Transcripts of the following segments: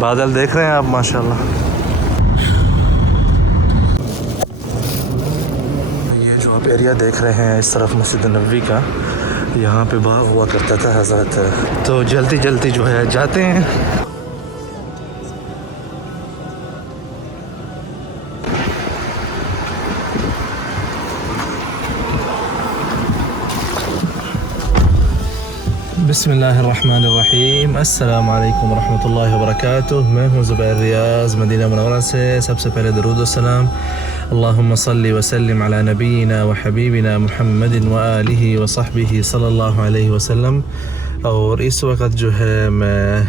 बादल देख रहे हैं आप माशाल्लाह। ये जो आप एरिया देख रहे हैं इस तरफ मस्जिद नबवी का, यहाँ पे बाग हुआ करता था हज़रत। तो जल्दी जल्दी जो है जाते हैं। बिस्मिल्लाहिर्रहमानिर्रहीम, अस्सलाम वालेकुम रहमतुल्लाहि व बरकातुहू। मैं हूँ ज़ुबैर रियाज़ मदीना मुनव्वरा से। सबसे पहले दरूद व सलाम अल्लाहुम्मा सल्ली व सल्लिम अला नबीना व हबीबिना मुहम्मदिन व आलिहि व सहबिहि सल्लल्लाहु अलैहि वसल्लम। और इस वक्त जो है मैं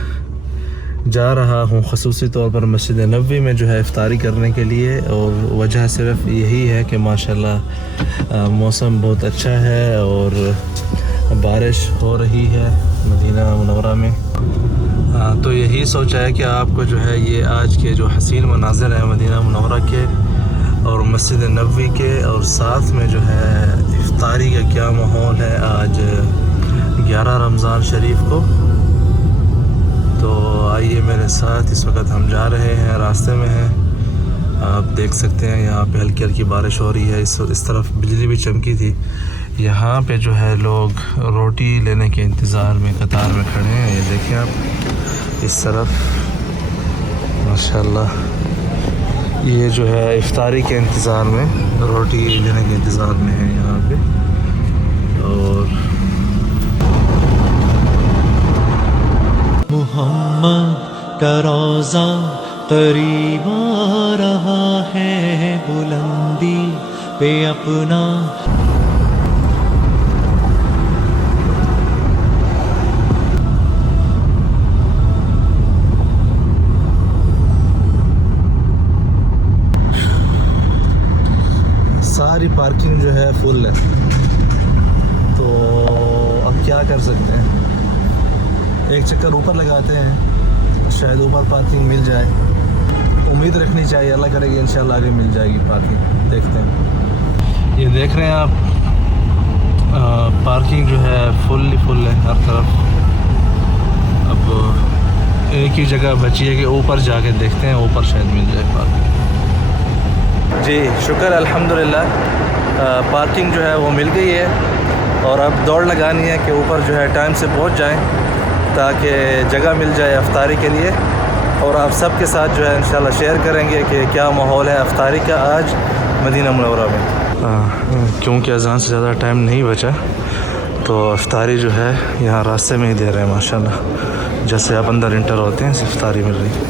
जा रहा हूँ ख़ुसूसी तौर पर मस्जिद नबवी में जो है इफ्तारी करने के लिए। और वजह सिर्फ यही है कि माशाल्लाह मौसम बहुत अच्छा है और बारिश हो रही है मदीना मुनव्वरा में। तो यही सोचा है कि आपको जो है ये आज के जो हसीन मनाज़िर हैं मदीना मुनव्वरा के और मस्जिद नबवी के, और साथ में जो है इफ्तारी का क्या माहौल है आज 11 रमज़ान शरीफ को। तो आइए मेरे साथ, इस वक्त हम जा रहे हैं, रास्ते में हैं। आप देख सकते हैं यहाँ पे हल्की हल्की बारिश हो रही है। इस तरफ बिजली भी चमकी थी। यहाँ पे जो है लोग रोटी लेने के इंतज़ार में कतार में खड़े हैं। ये देखें आप इस तरफ माशाल्लाह, ये जो है इफ्तारी के इंतज़ार में, रोटी लेने के इंतज़ार में है यहाँ पे। और मोहम्मद का रोज़ा करीब आ रहा है, बुलंदी पे अपना सारी पार्किंग जो है फुल है। तो अब क्या कर सकते हैं, एक चक्कर ऊपर लगाते हैं, शायद ऊपर पार्किंग मिल जाए। उम्मीद रखनी चाहिए, अल्लाह करेगी इंशाल्लाह आगे मिल जाएगी पार्किंग। देखते हैं। ये देख रहे हैं आप पार्किंग जो है फुल है हर तरफ। अब एक ही जगह बची है कि ऊपर जाके देखते हैं, ऊपर शायद मिल जाए पार्किंग। जी शुक्र अल्हम्दुलिल्लाह, पार्किंग जो है वो मिल गई है। और अब दौड़ लगानी है कि ऊपर जो है टाइम से पहुंच जाएं ताकि जगह मिल जाए अफ्तारी के लिए। और आप सब के साथ जो है इंशाल्लाह शेयर करेंगे कि क्या माहौल है अफ्तारी का आज मदीना मुनव्वरा में। क्योंकि अज़ान से ज़्यादा टाइम नहीं बचा, तो अफ्तारी जो है यहाँ रास्ते में ही दे रहे हैं माशाल्लाह। जैसे आप अंदर इंटर होते हैं इफ्तारी मिल रही है।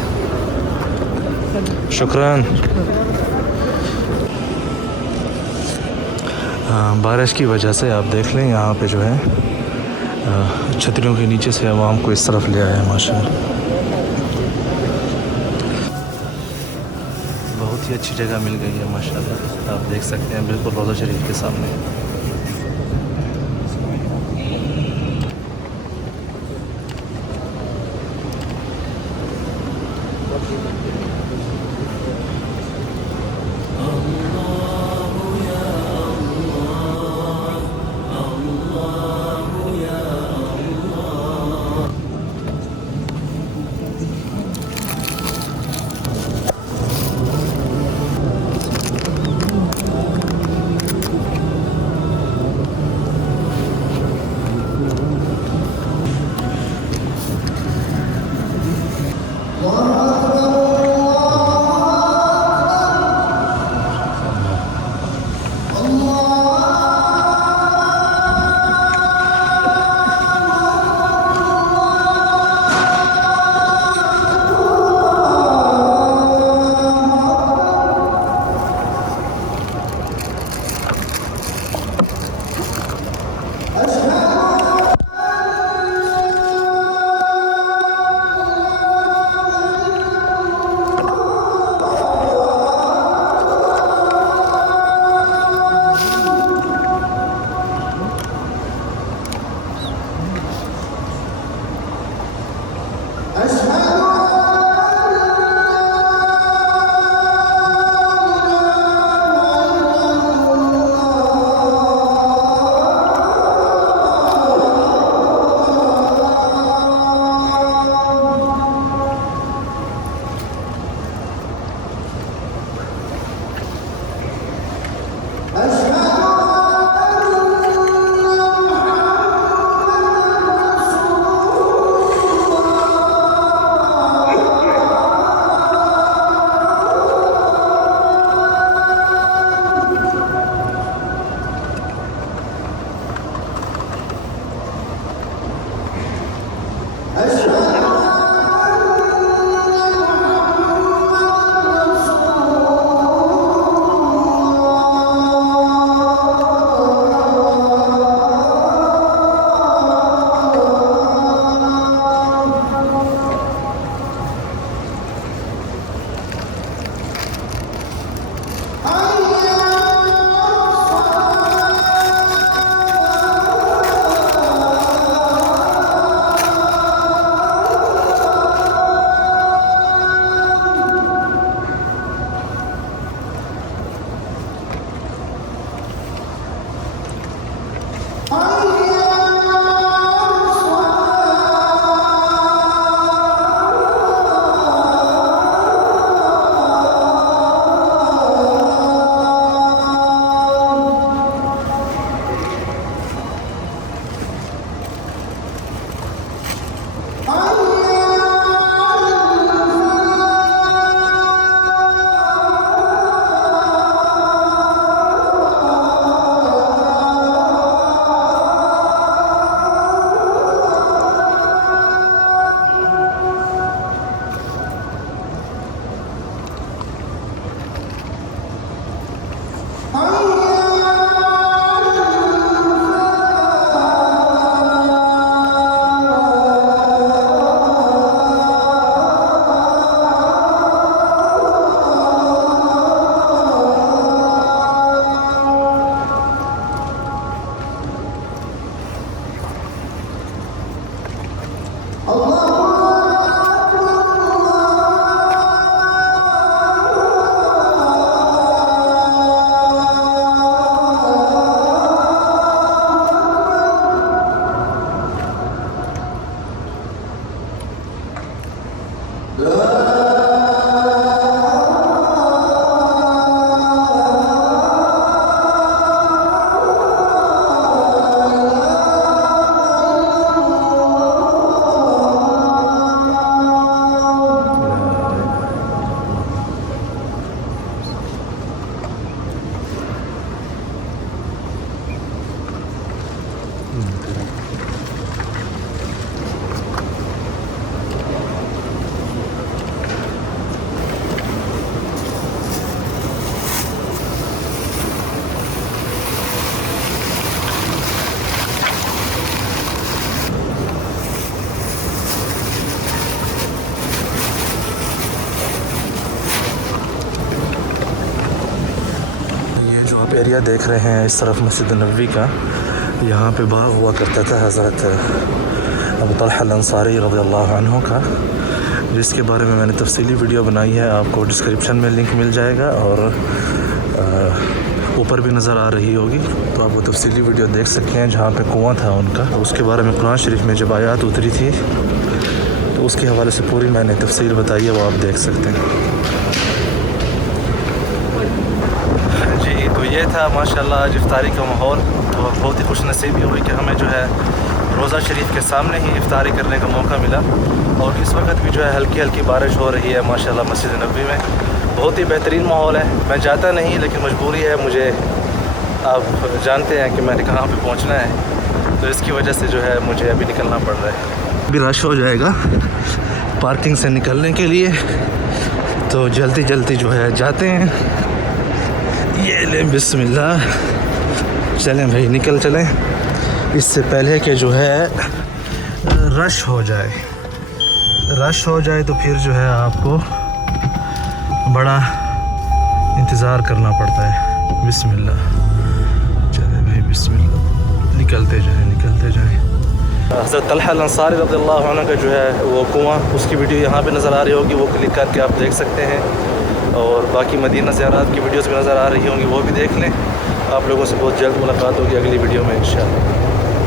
शुक्रान। बारिश की वजह से आप देख लें यहाँ पे जो है छतरियों के नीचे से आवाम को इस तरफ ले आया है माशाल्लाह। बहुत ही अच्छी जगह मिल गई है माशाल्लाह। आप देख सकते हैं बिल्कुल रोज़ा शरीफ के सामने। आप एरिया देख रहे हैं इस तरफ मस्जिद नबवी का, यहाँ पे बाग हुआ करता था हज़रत अबू तलहा अल-अंसारी रज़ियल्लाहु अन्हु का, जिसके बारे में मैंने तफसीली वीडियो बनाई है। आपको डिस्क्रिप्शन में लिंक मिल जाएगा और ऊपर भी नज़र आ रही होगी, तो आप वो तफसीली वीडियो देख सकते हैं जहाँ पे कुआं था उनका। तो उसके बारे में कुरान शरीफ में जब आयत उतरी थी तो उसके हवाले से पूरी मैंने तफसील बताई है, वो आप देख सकते हैं। जी, तो ये था माशाल्लाह आज इफ्तारी का माहौल, और बहुत ही खुश नसीबी हुई कि हमें जो है रोज़ा शरीफ के सामने ही इफ्तारी करने का मौका मिला। और इस वक्त भी जो है हल्की हल्की बारिश हो रही है माशाल्लाह मस्जिद नबवी में। बहुत ही बेहतरीन माहौल है। मैं जाता नहीं, लेकिन मजबूरी है मुझे, आप जानते हैं कि मैंने कहाँ पे पहुँचना है, तो इसकी वजह से जो है मुझे अभी निकलना पड़ रहा है। अभी रश हो जाएगा पार्किंग से निकलने के लिए, तो जल्दी जल्दी जो है जाते हैं। ये ले बिस्मिल्लाह, चलें भाई निकल चलें, इससे पहले कि जो है रश हो जाए तो फिर जो है आपको बड़ा इंतज़ार करना पड़ता है। बिस्मिल्लाह, चलें भाई बिस्मिल्लाह, निकलते जाएं। हज़रत तलहा अल-अंसारी रज़ियल्लाहु अन्हु का जो है वो कुआं, उसकी वीडियो यहाँ पे नज़र आ रही होगी, वो क्लिक करके आप देख सकते हैं। और बाकी मदीना ज़ियारत की वीडियोस भी नज़र आ रही होंगी, वो भी देख लें। आप लोगों से बहुत जल्द मुलाकात होगी अगली वीडियो में इंशाअल्लाह।